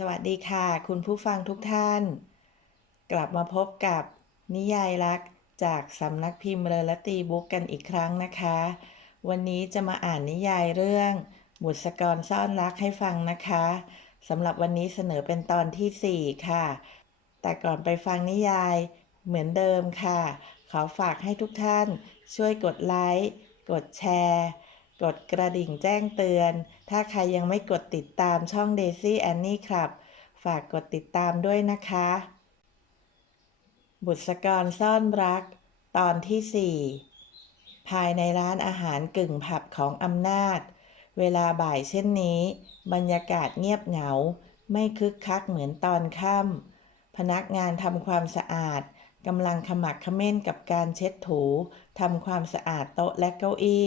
สวัสดีค่ะ คุณผู้ฟังทุกท่าน กลับมาพบกับนิยายรักจากสำนักพิมพ์เรลตีบุ๊กกันอีกครั้งนะคะ วันนี้จะมาอ่านนิยายเรื่อง บุษกรซ่อนรักให้ฟังนะคะสำหรับวันนี้เสนอเป็นตอนที่ 4 ค่ะ แต่ก่อนไปฟังนิยายเหมือนเดิมค่ะ ขอฝากให้ทุกท่านช่วยกดไลค์กดแชร์ กดกระดิ่งแจ้งเตือน ถ้าใครยังไม่กดติดตามช่อง Daisy Annie ครับฝากกดติดตามด้วยนะคะ บุษกรซ่อนรัก ตอนที่ 4 ภายในร้านอาหารกึ่งผับของอำนาจ เวลาบ่ายเช่นนี้ บรรยากาศเงียบเหงา ไม่คึกคักเหมือนตอนค่ำพนักงานทำความสะอาดกำลังขมักเขม้นกับการเช็ดถูทำความสะอาดโต๊ะและเก้าอี้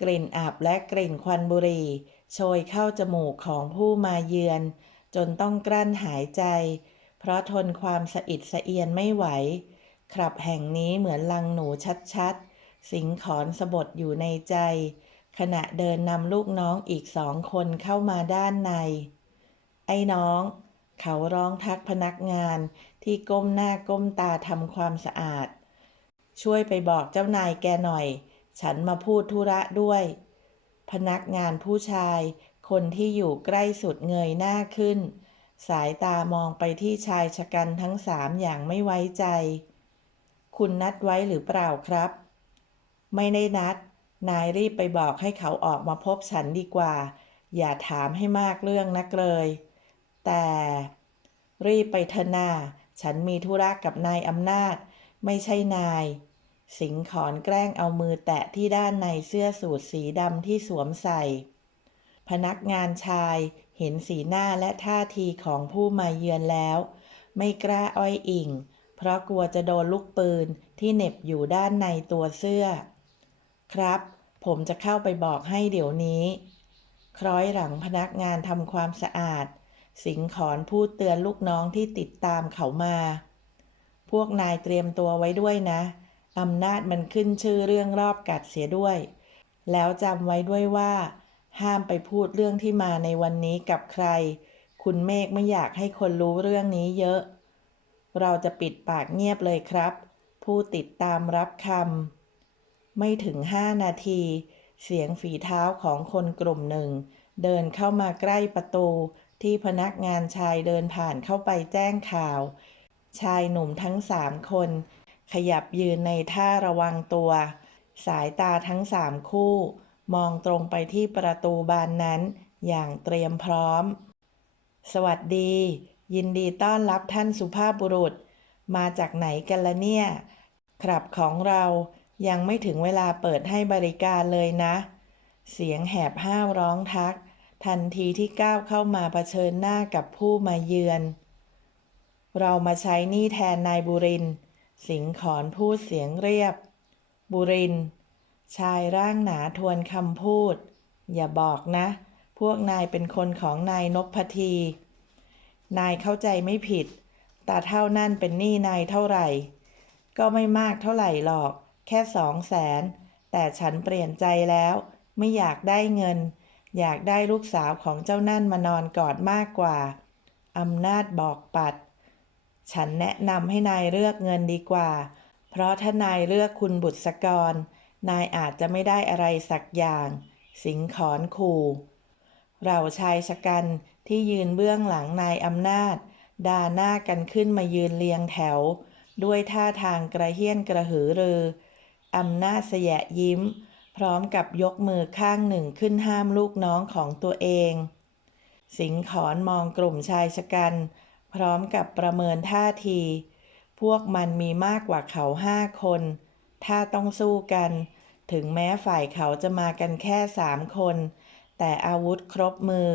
กลิ่นอับและกลิ่นควันบุหรี่โชยเข้าจมูกของผู้มาเยือน จนต้องกลั้นหายใจ เพราะทนความสะอิดสะเอียนไม่ไหวครับแห่งนี้เหมือนลังหนูชัดๆ สิงขอนสะบดอยู่ในใจ ขณะเดินนำลูกน้องอีกสองคนเข้ามาด้านใน ไอ้น้อง เขาร้องทักพนักงานที่ก้มหน้าก้มตาทำความสะอาด ช่วยไปบอกเจ้านายแกหน่อย ฉันมาพูดธุระด้วย พนักงานผู้ชาย คนที่อยู่ใกล้สุดเงยหน้าขึ้น สายตามองไปที่ชายชะกันทั้งสามอย่างไม่ไว้ใจ คุณนัดไว้หรือเปล่าครับ ไม่ได้นัด นายรีบไปบอกให้เขาออกมาพบฉันดีกว่า อย่าถามให้มากเรื่องนักเลย แต่ รีบไปเถอะนาฉันมีธุระกับนายอำนาจ ไม่ใช่นาย สิงขอนแกล้งเอามือแตะที่ด้านในเสื้อสูทสีดำที่สวมใส่ พนักงานชายเห็นสีหน้าและท่าทีของผู้มาเยือนแล้ว ไม่กล้าอ้อยอิง เพราะกลัวจะโดนลูกปืนที่เน็บอยู่ด้านในตัวเสื้อ ครับ ผมจะเข้าไปบอกให้เดี๋ยวนี้ คล้อยหลังพนักงานทำความสะอาด สิงขอนพูดเตือนลูกน้องที่ติดตามเขามา พวกนายเตรียมตัวไว้ด้วยนะ อำนาจมันขึ้นชื่อเรื่องรอบกัดเสียด้วย แล้วจำไว้ด้วยว่า ห้ามไปพูดเรื่องที่มาในวันนี้กับใคร คุณเมฆไม่อยากให้คนรู้เรื่องนี้เยอะ เราจะปิดปากเงียบเลยครับ ผู้ติดตามรับคำไม่ถึงห้านาที เสียงฝีเท้าของคนกลุ่มหนึ่ง เดินเข้ามาใกล้ประตูที่พนักงานชายเดินผ่านเข้าไปแจ้งข่าว ชายหนุ่มทั้งสามคน ขยับยืนในท่าระวังตัว สายตาทั้งสามคู่ มองตรงไปที่ประตูบานนั้น อย่างเตรียมพร้อม สวัสดี ยินดีต้อนรับท่านสุภาพบุรุษ มาจากไหนกันละเนี่ยครับของเรายังไม่ถึงเวลาเปิดให้บริการเลยนะ เสียงแหบห้าวร้องทัก ทันทีที่ก้าวเข้ามาเผชิญหน้ากับผู้มาเยือน เรามาใช้นี้แทนนายบุรินทร์ สิงขอนพูดเสียงเรียบ บุริน ชายร่างหนาทวนคำพูด อย่าบอกนะ พวกนายเป็นคนของนายนพพที นายเข้าใจไม่ผิด ตาเท่านั่นเป็นหนี้นายเท่าไหร่ ก็ไม่มากเท่าไหร่หรอก แค่สองแสน แต่ฉันเปลี่ยนใจแล้ว ไม่อยากได้เงิน อยากได้ลูกสาวของเจ้านั่นมานอนกอดมากกว่า อำนาจบอกปัด ฉันแนะนำให้นายเลือกเงินดีกว่า เพราะถ้านายเลือกคุณบุตรสกร นายอาจจะไม่ได้อะไรสักอย่าง สิงขอนขู่เราชายชะกันที่ยืนเบื้องหลังนายอำนาจด่าหน้ากันขึ้นมายืนเรียงแถว ด้วยท่าทางกระเฮี้ยนกระหือรืออำนาจเสยะยิ้ม พร้อมกับยกมือข้างหนึ่งขึ้นห้ามลูกน้องของตัวเอง สิงขอนมองกลุ่มชายชะกัน พร้อมกับประเมินท่าที พวกมันมีมากกว่าเขาห้าคน ถ้าต้องสู้กัน ถึงแม้ฝ่ายเขาจะมากันแค่สามคน แต่อาวุธครบมือ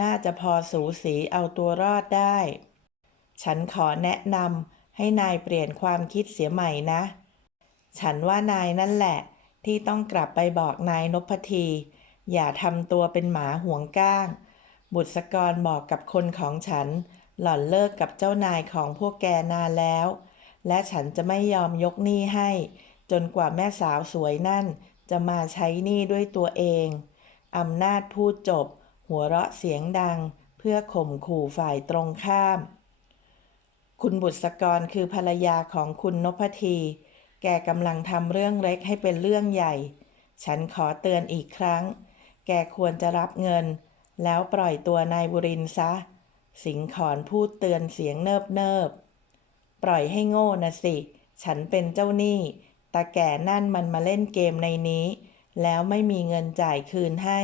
น่าจะพอสูสีเอาตัวรอดได้ ฉันขอแนะนำให้นายเปลี่ยนความคิดเสียใหม่นะ ฉันว่านายนั่นแหละ ที่ต้องกลับไปบอกนายนพทีอย่าทำตัวเป็นหมาห่วงก้าง บุตรกรบอกกับคนของฉัน หล่อนเลิกกับเจ้านายของพวกแกนานแล้ว และฉันจะไม่ยอมยกหนี้ให้ จนกว่าแม่สาวสวยนั่น จะมาใช้หนี้ด้วยตัวเอง อำนาจพูดจบ หัวเราะเสียงดัง เพื่อข่มขู่ฝ่ายตรงข้าม คุณบุษกรคือภรรยาของคุณนพที แกกำลังทำเรื่องเล็กให้เป็นเรื่องใหญ่ ฉันขอเตือนอีกครั้ง แกควรจะรับเงิน แล้วปล่อยตัวนายบุรินซะ สิงขอนพูดเตือนเสียงเนิบเนิบปล่อยให้โง่นะสิ ฉันเป็นเจ้าหนี้ตาแก่นั่นมันมาเล่นเกมในนี้ แล้วไม่มีเงินจ่ายคืนให้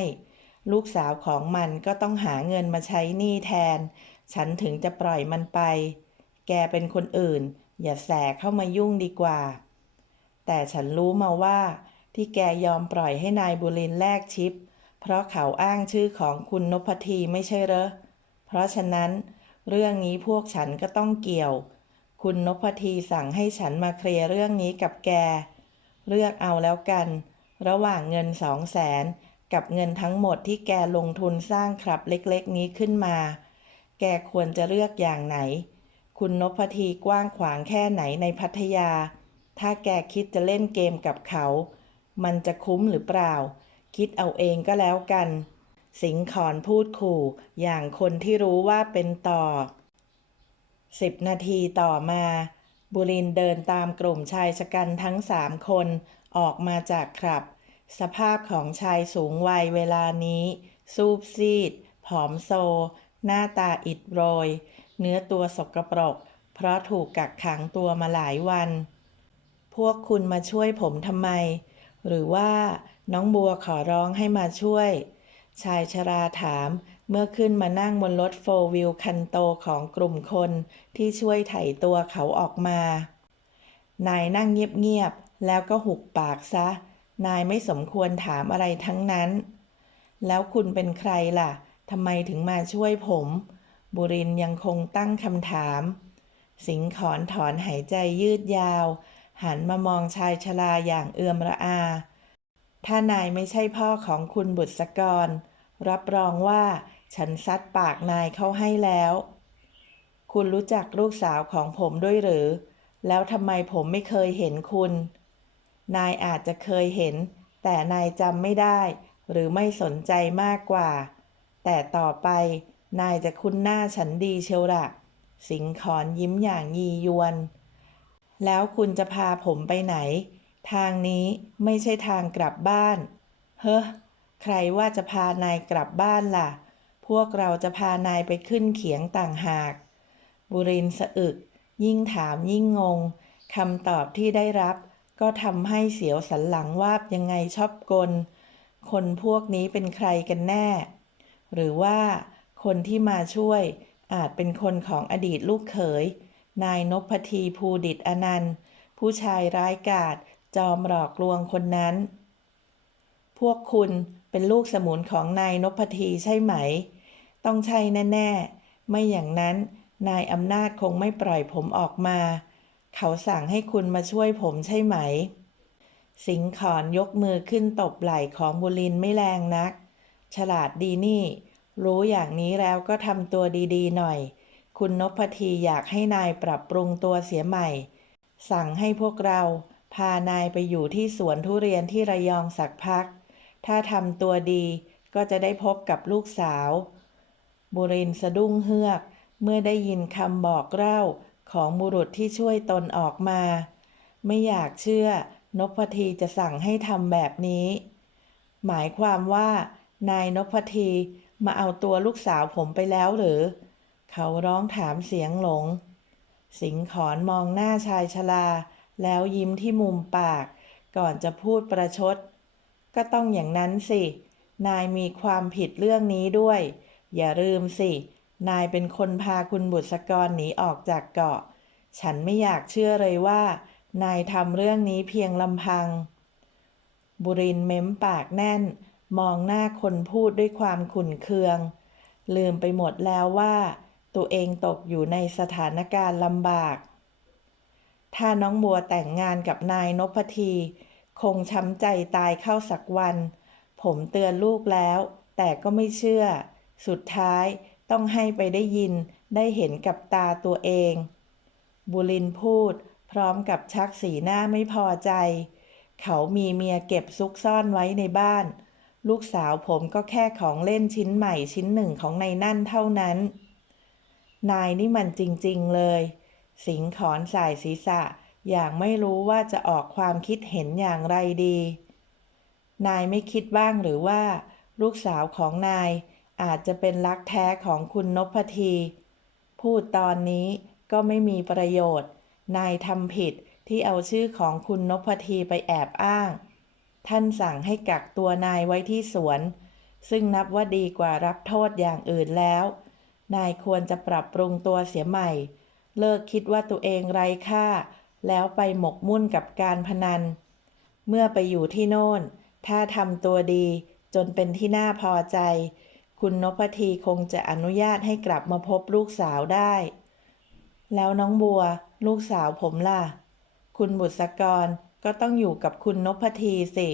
ลูกสาวของมันก็ต้องหาเงินมาใช้หนี้แทน ฉันถึงจะปล่อยมันไป แกเป็นคนอื่น อย่าแสเข้ามายุ่งดีกว่า แต่ฉันรู้มาว่า ที่แกยอมปล่อยให้นายบุรินแลกชิป เพราะเขาอ้างชื่อของคุณนพทีไม่ใช่เหรอ เพราะฉะนั้น เรื่องนี้พวกฉันก็ต้องเกี่ยว คุณนพทีสั่งให้ฉันมาเคลียร์เรื่องนี้กับแก เลือกเอาแล้วกัน ระหว่างเงินสองแสนกับเงินทั้งหมดที่แกลงทุนสร้างคลับเล็กๆ นี้ขึ้นมา แกควรจะเลือกอย่างไหน คุณนพทีกว้างขวางแค่ไหนในพัทยา ถ้าแกคิดจะเล่นเกมกับเขา มันจะคุ้มหรือเปล่า คิดเอาเองก็แล้วกัน สิงขอนพูดขู่ อย่างคนที่รู้ว่าเป็นต่อสิบนาทีต่อมา บุรินเดินตามกลุ่มชายชะกันทั้งสามคนออกมาจากคลับ สภาพของชายสูงวัยเวลานี้ ซูบซีด ผอมโซ หน้าตาอิดโรย เนื้อตัวสกปรก เพราะถูกกักขังตัวมาหลายวัน พวกคุณมาช่วยผมทำไม หรือว่าน้องบัวขอร้องให้มาช่วย ชายชราถามเมื่อขึ้นมานั่งบนรถโฟร์วิลคันโตของกลุ่มคนที่ช่วยไถ่ตัวเขาออกมา นายนั่งเงียบๆ แล้วก็หุบปากซะ นายไม่สมควรถามอะไรทั้งนั้น แล้วคุณเป็นใครล่ะทำไมถึงมาช่วยผม บุรินยังคงตั้งคำถาม สิงขอนถอนหายใจยืดยาว หันมามองชายชราอย่างเอือมระอา ถ้านายไม่ใช่พ่อของคุณบุษกร รับรองว่า ฉันซัดปากนายเข้าให้แล้ว คุณรู้จักลูกสาวของผมด้วยหรือ แล้วทำไมผมไม่เคยเห็นคุณ นายอาจจะเคยเห็น แต่นายจำไม่ได้ หรือไม่สนใจมากกว่า แต่ต่อไป นายจะคุ้นหน้าฉันดีเชียวละสิงขอนยิ้มอย่างยียวน แล้วคุณจะพาผมไปไหน ทางนี้ไม่ใช่ทางกลับบ้าน เฮ้อ ใครว่าจะพานายกลับบ้านล่ะ พวกเราจะพานายไปขึ้นเขียงต่างหาก บุรินทร์สะอึก ยิ่งถามยิ่งงง คำตอบที่ได้รับ ก็ทำให้เสียวสันหลังวาบยังไงชอบกล คนพวกนี้เป็นใครกันแน่ หรือว่าคนที่มาช่วยอาจเป็นคนของอดีตลูกเขย นายนพทีภูดิตอนันต์ ผู้ชายร้ายกาจ จอมหลอกลวงคนนั้น พวกคุณเป็นลูกสมุนของนายนพทีใช่ไหม ต้องใช่แน่ ๆ ไม่อย่างนั้นนายอำนาจคงไม่ปล่อยผมออกมา เขาสั่งให้คุณมาช่วยผมใช่ไหม สิงขอนยกมือขึ้นตบไหล่ของบุรินไม่แรงนัก ฉลาดดีนี่ รู้อย่างนี้แล้วก็ทำตัวดีๆ หน่อย คุณนพทีอยากให้นายปรับปรุงตัวเสียใหม่ สั่งให้พวกเรา พานายไปอยู่ที่สวนทุเรียนที่ระยองสักพัก ถ้าทำตัวดีก็จะได้พบกับลูกสาว บุรินทร์สะดุ้งเฮือก เมื่อได้ยินคำบอกเล่าของบุรุษที่ช่วยตนออกมา ไม่อยากเชื่อนพทีจะสั่งให้ทำแบบนี้ หมายความว่า นายนพทีมาเอาตัวลูกสาวผมไปแล้วหรือ เขาร้องถามเสียงหลง สิงขอนมองหน้าชายชรา แล้วยิ้มที่มุมปาก ก่อนจะพูดประชด ก็ต้องอย่างนั้นสิ นายมีความผิดเรื่องนี้ด้วย อย่าลืมสิ นายเป็นคนพาคุณบุษกรหนีออกจากเกาะ ฉันไม่อยากเชื่อเลยว่า นายทำเรื่องนี้เพียงลำพัง บุรินเม้มปากแน่น มองหน้าคนพูดด้วยความขุ่นเคือง ลืมไปหมดแล้วว่า ตัวเองตกอยู่ในสถานการณ์ลำบาก ถ้าน้องบัวแต่งงานกับนายนพที คงช้ำใจตายเข้าสักวัน ผมเตือนลูกแล้ว แต่ก็ไม่เชื่อ สุดท้ายต้องให้ไปได้ยินได้เห็นกับตาตัวเอง บุรินพูด พร้อมกับชักสีหน้าไม่พอใจ เขามีเมียเก็บซุกซ่อนไว้ในบ้าน ลูกสาวผมก็แค่ของเล่นชิ้นใหม่ชิ้นหนึ่งของในนั่นเท่านั้น นายนี่มันจริง ๆ เลย สิงขอนสายศีรษะ อย่างไม่รู้ว่าจะออกความคิดเห็นอย่างไรดี นายไม่คิดบ้างหรือว่า ลูกสาวของนายอาจจะเป็นรักแท้ของคุณนพที พูดตอนนี้ก็ไม่มีประโยชน์ นายทำผิดที่เอาชื่อของคุณนพทีไปแอบอ้าง ท่านสั่งให้กักตัวนายไว้ที่สวน ซึ่งนับว่าดีกว่ารับโทษอย่างอื่นแล้ว นายควรจะปรับปรุงตัวเสียใหม่ เลิกคิดว่าตัวเองไร้ค่า แล้วไปหมกมุ่นกับการพนัน เมื่อไปอยู่ที่โน่น ถ้าทำตัวดีจนเป็นที่น่าพอใจ คุณนพทีคงจะอนุญาตให้กลับมาพบลูกสาวได้ แล้วน้องบัว ลูกสาวผมล่ะ คุณบุษกรก็ต้องอยู่กับคุณนพทีสิ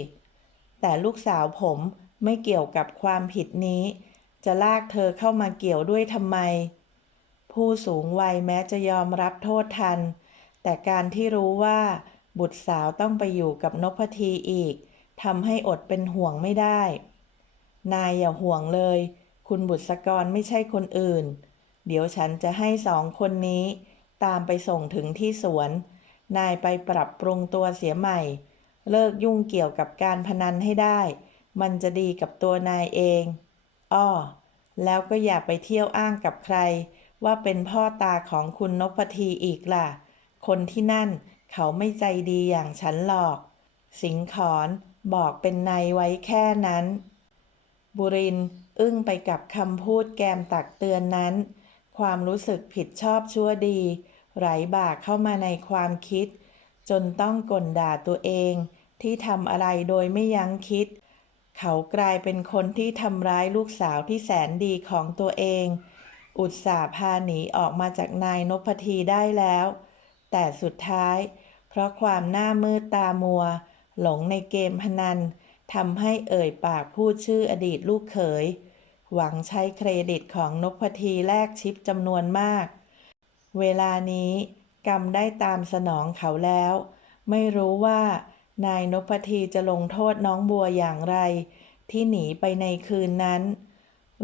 แต่ลูกสาวผมไม่เกี่ยวกับความผิดนี้ จะลากเธอเข้ามาเกี่ยวด้วยทำไม ผู้สูงวัยแม้จะยอมรับโทษทัน แต่การที่รู้ว่าบุตรสาวต้องไปอยู่กับนพทีอีกทำให้อดเป็นห่วงไม่ได้ นายอย่าห่วงเลย คุณบุษกรไม่ใช่คนอื่น เดี๋ยวฉันจะให้สองคนนี้ ตามไปส่งถึงที่สวน นายไปปรับปรุงตัวเสียใหม่ เลิกยุ่งเกี่ยวกับการพนันให้ได้ มันจะดีกับตัวนายเอง อ้อ แล้วก็อย่าไปเที่ยวอ้างกับใคร ว่าเป็นพ่อตาของคุณนพทีอีกล่ะ คนที่นั่นเขาไม่ใจดีอย่างฉันหรอก สิงขอนบอกเป็นในยไว้แค่นั้น บุรินอึ้งไปกับคำพูดแกมตักเตือนนั้น ความรู้สึกผิดชอบชั่วดี ไหลบ่าเข้ามาในความคิด จนต้องก่นด่าตัวเอง ที่ทำอะไรโดยไม่ยั้งคิด เขากลายเป็นคนที่ทำร้ายลูกสาวที่แสนดีของตัวเอง อุตส่าห์พาหนีออกมาจากนายนพทีได้แล้ว แต่สุดท้าย เพราะความหน้ามืดตามัว หลงในเกมพนันทำให้เอ่ยปากพูดชื่ออดีตลูกเขย หวังใช้เครดิตของนพทีแลกชิปจำนวนมาก เวลานี้กรรมได้ตามสนองเขาแล้ว ไม่รู้ว่านายนพทีจะลงโทษน้องบัวอย่างไร ที่หนีไปในคืนนั้น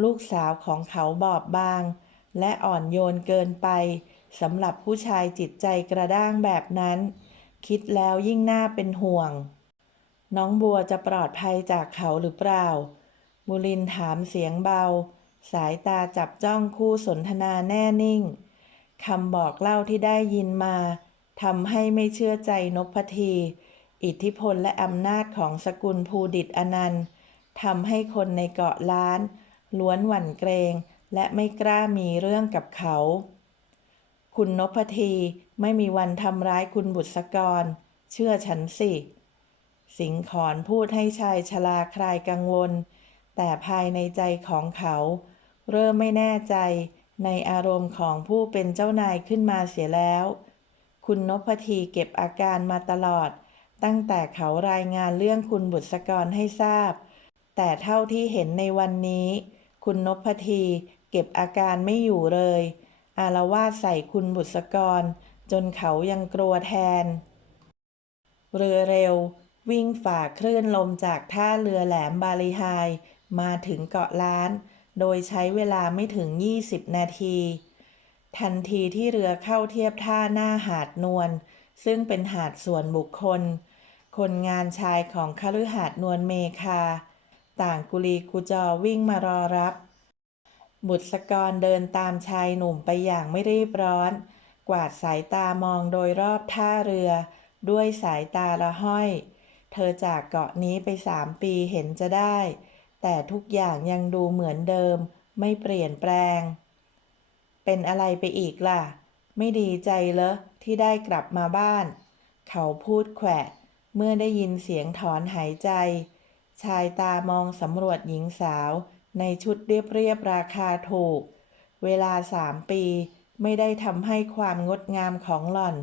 ลูกสาวของเขาบอบบาง และอ่อนโยนเกินไปสำหรับผู้ชายจิตใจกระด้างแบบนั้น คิดแล้วยิ่งน่าเป็นห่วง น้องบัวจะปลอดภัยจากเขาหรือเปล่า บุรินถามเสียงเบา สายตาจับจ้องคู่สนทนาแน่นิ่งคำบอกเล่าที่ได้ยินมาทำให้ไม่เชื่อใจนพที อิทธิพลและอำนาจของสกุลภูดิตอนันต์ทำให้คนในเกาะล้าน ล้วนหวั่นเกรง และไม่กล้ามีเรื่องกับเขา คุณนพทีไม่มีวันทำร้ายคุณบุษกร เชื่อฉันสิ สิงขอนพูดให้ชายชราคลายกังวล แต่ภายในใจของเขา เริ่มไม่แน่ใจในอารมณ์ของผู้เป็นเจ้านายขึ้นมาเสียแล้ว คุณนพทีเก็บอาการมาตลอด ตั้งแต่เขารายงานเรื่องคุณบุษกรให้ทราบ แต่เท่าที่เห็นในวันนี้ คุณนพที เก็บอาการไม่อยู่เลย อารวาสใส่คุณบุษกร จนเขายังกลัวแทน เรือเร็ว วิ่งฝ่าคลื่นลมจากท่าเรือแหลมบาลีไฮมาถึงเกาะล้าน โดยใช้เวลาไม่ถึง 20 นาที ทันทีที่เรือเข้าเทียบท่าหน้าหาดนวลซึ่งเป็นหาดส่วนบุคคล คนงานชายของคฤหาสน์นวลเมคา ต่างกุลีกุจอวิ่งมารอรับ บุตรสกรเดินตามชายหนุ่มไปอย่างไม่รีบร้อน กวาดสายตามองโดยรอบท่าเรือ ด้วยสายตาละห้อย เธอจากเกาะนี้ไปสามปีเห็นจะได้ แต่ทุกอย่างยังดูเหมือนเดิม ไม่เปลี่ยนแปลง เป็นอะไรไปอีกล่ะ ไม่ดีใจเหรอที่ได้กลับมาบ้าน เขาพูดแขวะ เมื่อได้ยินเสียงถอนหายใจ ชายตามองสำรวจหญิงสาว ในชุดเรียบๆราคาถูก เวลาสามปี ไม่ได้ทำให้ความงดงามของหล่อน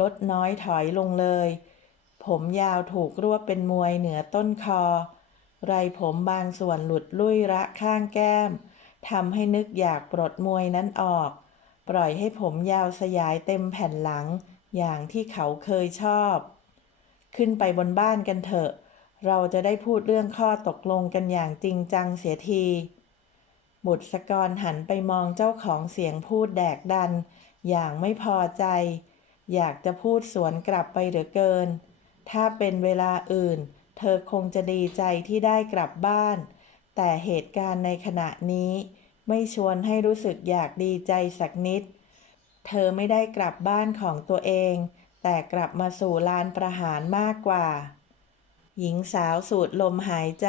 ลดน้อยถอยลงเลย ผมยาวถูกรวบเป็นมวยเหนือต้นคอ ไรผมบางส่วนหลุดลุ่ยระข้างแก้มทำให้นึกอยากปลดมวยนั้นออก ปล่อยให้ผมยาวสยายเต็มแผ่นหลัง อย่างที่เขาเคยชอบ ขึ้นไปบนบ้านกันเถอะ เราจะได้พูดเรื่องข้อตกลงกันอย่างจริงจังเสียที บุตรสกรหันไปมองเจ้าของเสียงพูดแดกดัน อย่างไม่พอใจ อยากจะพูดสวนกลับไปเหลือเกิน ถ้าเป็นเวลาอื่น เธอคงจะดีใจที่ได้กลับบ้าน แต่เหตุการณ์ในขณะนี้ ไม่ชวนให้รู้สึกอยากดีใจสักนิด เธอไม่ได้กลับบ้านของตัวเอง แต่กลับมาสู่ลานประหารมากกว่า หญิงสาวสูดลมหายใจ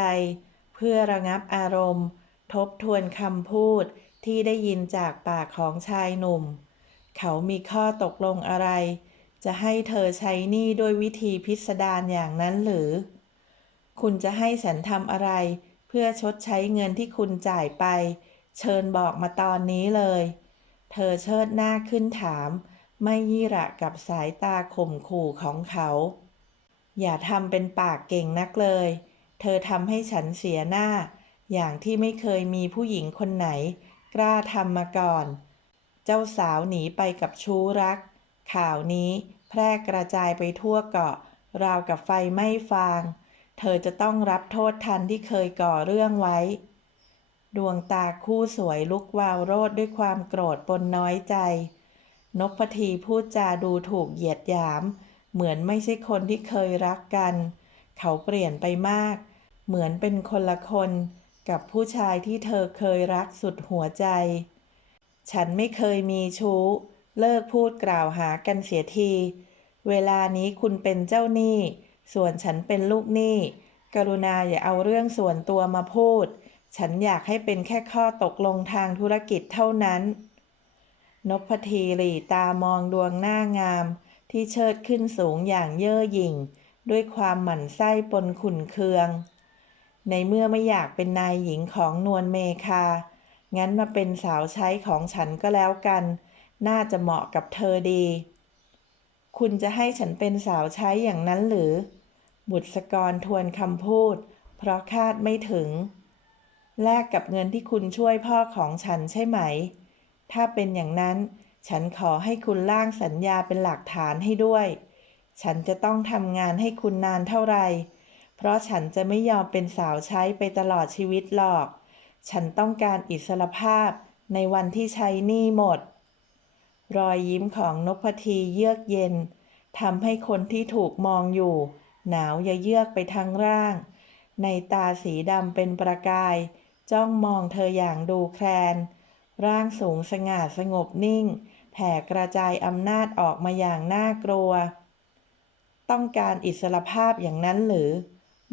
เพื่อระงับอารมณ์ ทบทวนคำพูดที่ได้ยินจากปากของชายหนุ่ม เขามีข้อตกลงอะไร จะให้เธอใช้นี้ด้วยวิธีพิสดารอย่างนั้นหรือ คุณจะให้ฉันทำอะไร เพื่อชดใช้เงินที่คุณจ่ายไป เชิญบอกมาตอนนี้เลย เธอเชิดหน้าขึ้นถาม ไม่ยี่ระกับสายตาข่มขู่ของเขา อย่าทำเป็นปากเก่งนักเลย เธอทำให้ฉันเสียหน้า อย่างที่ไม่เคยมีผู้หญิงคนไหน กล้าทำมาก่อน เจ้าสาวหนีไปกับชู้รัก ข่าวนี้แพร่กระจายไปทั่วเกาะ ราวกับไฟไหม้ฟาง เธอจะต้องรับโทษทันที่เคยก่อเรื่องไว้ ดวงตาคู่สวยลุกวาวโรดด้วยความโกรธปนน้อยใจ นกพทีพูดจาดูถูกเหยียดหยามเเหมือนไม่ใช่คนที่เคยรักกัน เขาเปลี่ยนไปมาก เหมือนเป็นคนละคน กับผู้ชายที่เธอเคยรักสุดหัวใจ ฉันไม่เคยมีชู้ เลิกพูดกล่าวหากันเสียที เวลานี้คุณเป็นเจ้าหนี้ ส่วนฉันเป็นลูกหนี้ กรุณาอย่าเอาเรื่องส่วนตัวมาพูด ฉันอยากให้เป็นแค่ข้อตกลงทางธุรกิจเท่านั้นนพทีหลีตามองดวงหน้างาม ที่เชิดขึ้นสูงอย่างเย่อหยิ่ง ด้วยความหมั่นไส้ปนขุนเคือง ในเมื่อไม่อยากเป็นนายหญิงของนวลเมคา งั้นมาเป็นสาวใช้ของฉันก็แล้วกัน น่าจะเหมาะกับเธอดี คุณจะให้ฉันเป็นสาวใช้อย่างนั้นหรือ บุตรสกรทวนคำพูด เพราะคาดไม่ถึง แลกกับเงินที่คุณช่วยพ่อของฉันใช่ไหม ถ้าเป็นอย่างนั้น ฉันขอให้คุณล่างสัญญาเป็นหลักฐานให้ด้วย ฉันจะต้องทำงานให้คุณนานเท่าไหร่ เพราะฉันจะไม่ยอมเป็นสาวใช้ไปตลอดชีวิตหรอก ฉันต้องการอิสรภาพในวันที่ใช้หนี้หมด รอยยิ้มของนพทีเยือกเย็นทำให้คนที่ถูกมองอยู่ หนาวเยือกไปทั้งร่าง ในตาสีดำเป็นประกาย จ้องมองเธออย่างดูแคลน ร่างสูงสง่าสงบนิ่ง แผ่กระจายอำนาจออกมาอย่างน่ากลัว ต้องการอิสรภาพอย่างนั้นหรือ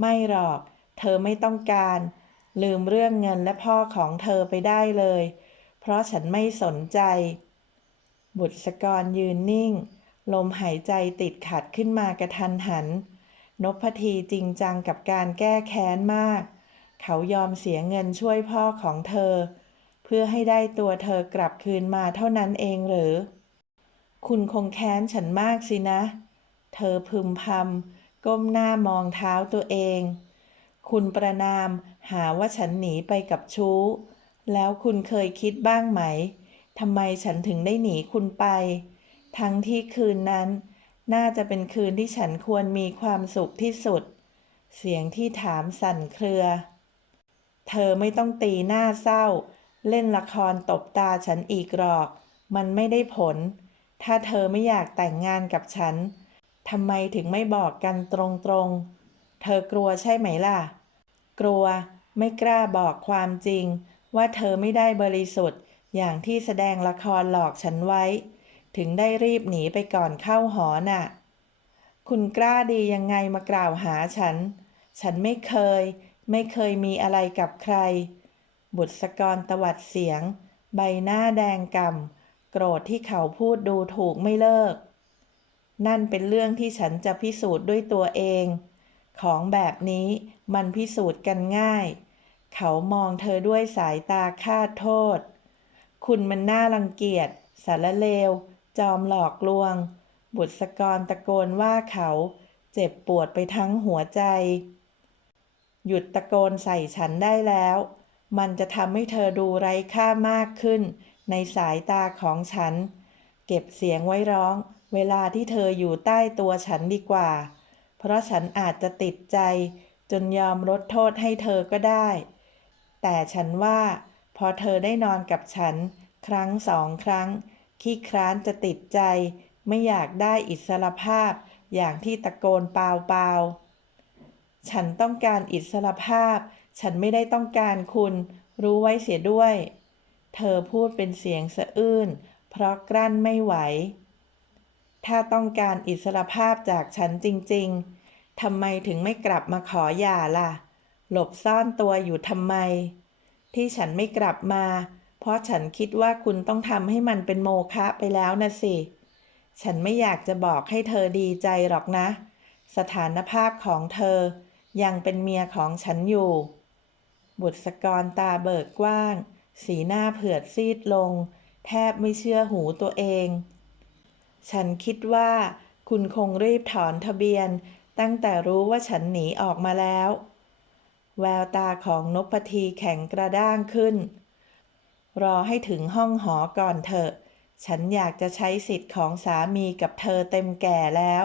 ไม่หรอก เธอไม่ต้องการ ลืมเรื่องเงินและพ่อของเธอไปได้เลย เพราะฉันไม่สนใจ บุตรสกรยืนนิ่ง ลมหายใจติดขัดขึ้นมากระทันหัน นพทีจริงจังกับการแก้แค้นมาก เขายอมเสียเงินช่วยพ่อของเธอ เพื่อให้ได้ตัวเธอกลับคืนมาเท่านั้นเองหรือ คุณคงแค้นฉันมากสินะ เธอพึมพำก้มหน้ามองเท้าตัวเอง คุณประนามหาว่าฉันหนีไปกับชู้ แล้วคุณเคยคิดบ้างไหมทำไมฉันถึงได้หนีคุณไป ทั้งที่คืนนั้น น่าจะเป็นคืนที่ฉันควรมีความสุขที่สุด เสียงที่ถามสั่นเครือ เธอไม่ต้องตีหน้าเศร้า เล่นละครตบตาฉันอีกหรอก มันไม่ได้ผล ถ้าเธอไม่อยากแต่งงานกับฉันทำไมถึงไม่บอกกันตรงๆ เธอกลัวใช่ไหมล่ะ กลัวไม่กล้าบอกความจริง ว่าเธอไม่ได้บริสุทธิ์ อย่างที่แสดงละครหลอกฉันไว้ ถึงได้รีบหนีไปก่อนเข้าหอน่ะ คุณกล้าดียังไงมากล่าวหาฉัน ฉันไม่เคย ไม่เคยมีอะไรกับใคร บุตรสกรตวัดเสียง ใบหน้าแดงก่ำโกรธที่เขาพูดดูถูกไม่เลิก นั่นเป็นเรื่องที่ฉันจะพิสูจน์ด้วยตัวเอง ของแบบนี้มันพิสูจน์กันง่าย เขามองเธอด้วยสายตาคาดโทษ คุณมันน่ารังเกียจสารเลว จอมหลอกลวง บุตรสกรตะโกนว่าเขาเจ็บปวดไปทั้งหัวใจ หยุดตะโกนใส่ฉันได้แล้ว มันจะทำให้เธอดูไร้ค่ามากขึ้น ในสายตาของฉัน เก็บเสียงไว้ร้อง เวลาที่เธออยู่ใต้ตัวฉันดีกว่า เพราะฉันอาจจะติดใจ จนยอมลดโทษให้เธอก็ได้ แต่ฉันว่า พอเธอได้นอนกับฉัน ครั้งสองครั้ง ขี้คร้านจะติดใจ ไม่อยากได้อิสรภาพ อย่างที่ตะโกนเปล่าเปล่าๆฉันต้องการอิสรภาพ ฉันไม่ได้ต้องการคุณ รู้ไว้เสียด้วย เธอพูดเป็นเสียงสะอื้น เพราะกลั้นไม่ไหว ถ้าต้องการอิสรภาพจากฉันจริง ๆ ทำไมถึงไม่กลับมาขอหย่าล่ะ หลบซ่อนตัวอยู่ทำไม ที่ฉันไม่กลับมา เพราะฉันคิดว่าคุณต้องทำให้มันเป็นโมฆะไปแล้วนะสิ ฉันไม่อยากจะบอกให้เธอดีใจหรอกนะ สถานภาพของเธอยังเป็นเมียของฉันอยู่ บุตรสกรตาเบิกกว้าง สีหน้าเผือดซีดลง แทบไม่เชื่อหูตัวเอง ฉันคิดว่า คุณคงรีบถอนทะเบียน ตั้งแต่รู้ว่าฉันหนีออกมาแล้ว แววตาของนพทีแข็งกระด้างขึ้น รอให้ถึงห้องหอก่อนเถอะ ฉันอยากจะใช้สิทธิ์ของสามีกับเธอเต็มแก่แล้ว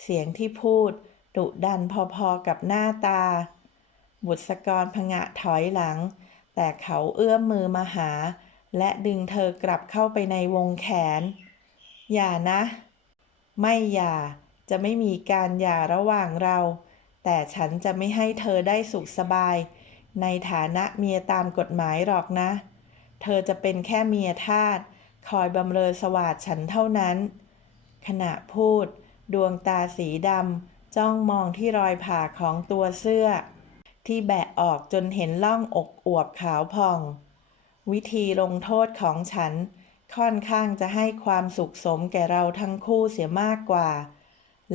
เสียงที่พูดดุดันพอๆกับหน้าตา บุตรกรพงะถอยหลัง แต่เขาเอื้อมมือมาหา และดึงเธอกลับเข้าไปในวงแขน อย่านะ ไม่อย่า จะไม่มีการหย่าระหว่างเรา แต่ฉันจะไม่ให้เธอได้สุขสบาย ในฐานะเมียตามกฎหมายหรอกนะ เธอจะเป็นแค่เมียทาสคอยบำเรอสวาดฉันเท่านั้น ขณะพูด ดวงตาสีดำจ้องมองที่รอยผ่าของตัวเสื้อ ที่แบะออกจนเห็นล่องอกอวบขาวพอง วิธีลงโทษของฉัน ค่อนข้างจะให้ความสุขสมแก่เราทั้งคู่เสียมากกว่า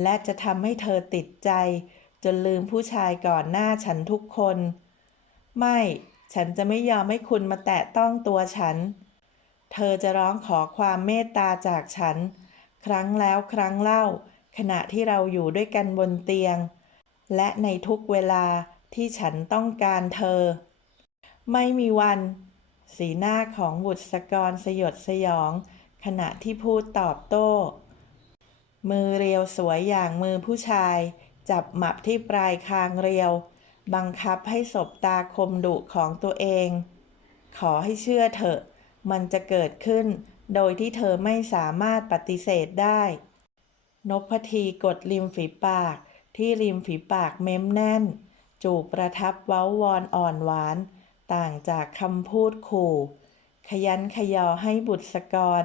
และจะทำให้เธอติดใจ จนลืมผู้ชายก่อนหน้าฉันทุกคน ไม่ ฉันจะไม่ยอมให้คุณมาแตะต้องตัวฉัน เธอจะร้องขอความเมตตาจากฉัน ครั้งแล้วครั้งเล่า ขณะที่เราอยู่ด้วยกันบนเตียง และในทุกเวลา ที่ฉันต้องการเธอ ไม่มีวัน สีหน้าของบุตรสกรสยดสยอง ขณะที่พูดตอบโต้ มือเรียวสวยอย่างมือผู้ชาย จับหมับที่ปลายคางเรียว บังคับให้สบตาคมดุของตัวเอง ขอให้เชื่อเถอะ มันจะเกิดขึ้น โดยที่เธอไม่สามารถปฏิเสธได้นพทีกดริมฝีปากที่ริมฝีปากเม้มแน่น จูบประทับเว้าวอนอ่อนหวาน ต่างจากคำพูดขู่ ขยันขยอให้บุตรสกร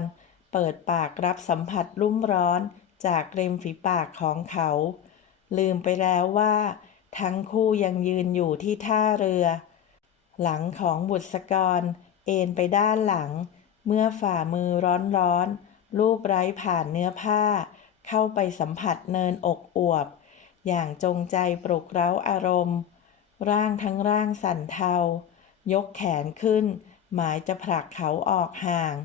เปิดปากรับสัมผัสรุ่มร้อนจากริมฝีปากของเขา ลืมไปแล้วว่า ทั้งคู่ยังยืนอยู่ที่ท่าเรือ หลังของบุตรสกร เอนไปด้านหลัง เมื่อฝ่ามือร้อนๆลูบไร้ผ่านเนื้อผ้า เข้าไปสัมผัสเนินอกอวบ อย่างจงใจปลุกเร้าอารมณ์ ร่างทั้งร่างสั่นเทา ยกแขนขึ้น หมายจะผลักเขาออกห่าง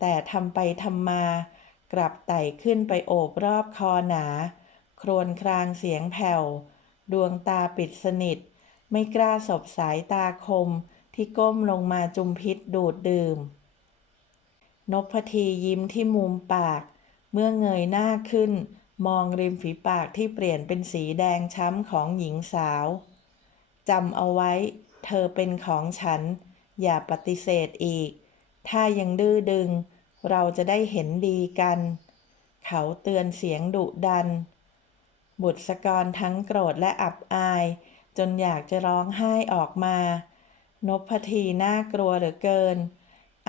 แต่ทำไปทำมา กลับไต่ขึ้นไปโอบรอบคอหนาครวญครางเสียงแผ่ว ดวงตาปิดสนิท ไม่กล้าสบสายตาคมที่ก้มลงมาจุมพิษดูดดื่ม นพทียิ้มที่มุมปาก เมื่อเงยหน้าขึ้น มองริมฝีปากที่เปลี่ยนเป็นสีแดงช้ำของหญิงสาวจำเอาไว้ เธอเป็นของฉัน อย่าปฏิเสธอีก ถ้ายังดื้อดึง เราจะได้เห็นดีกัน เขาเตือนเสียงดุดัน บุตรสกรทั้งโกรธและอับอาย จนอยากจะร้องไห้ออกมานพทีน่ากลัวเหลือเกิน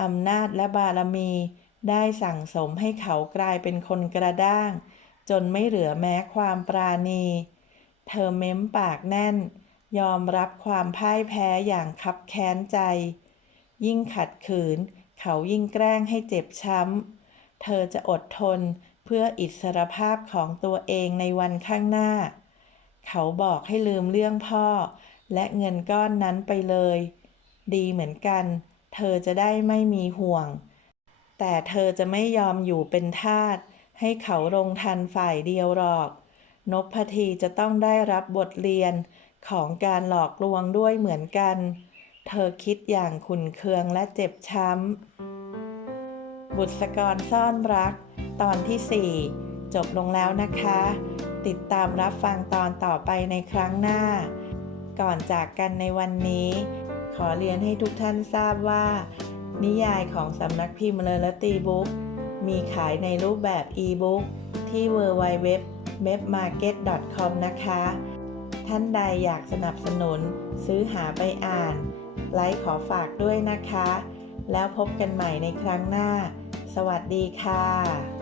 อำนาจและบารมีได้สั่งสมให้เขากลายเป็นคนกระด้าง จนไม่เหลือแม้ความปราณี เธอเม้มปากแน่น ยอมรับความพ่ายแพ้อย่างคับแค้นใจ ยิ่งขัดขืน เขายิ่งแกล้งให้เจ็บช้ำ เธอจะอดทนเพื่ออิสรภาพของตัวเองในวันข้างหน้า เขาบอกให้ลืมเรื่องพ่อ และเงินก้อนนั้นไปเลย ดีเหมือนกัน เธอจะได้ไม่มีห่วง แต่เธอจะไม่ยอมอยู่เป็นทาส ให้เขาลงทันฝ่ายเดียวหรอกนพทีจะต้องได้รับบทเรียนของการหลอกลวงด้วยเหมือนกัน เธอคิดอย่างขุนเคืองและเจ็บช้ำ บุตรสกรซ่อนรัก ตอนที่ 4 จบลงแล้วนะคะ ติดตามรับฟังตอนต่อไปในครั้งหน้า ก่อนจากกันในวันนี้ ขอเรียนให้ทุกท่านทราบว่า นิยายของสำนักพิมพ์เลอลตีบุ๊ก มีขายในรูปแบบอีบุ๊กที่ www m e p m a r k e t com นะคะ ท่านใดอยากสนับสนุน ซื้อหาไปอ่าน ไลค์ขอฝากด้วยนะคะ แล้วพบกันใหม่ในครั้งหน้า สวัสดีค่ะ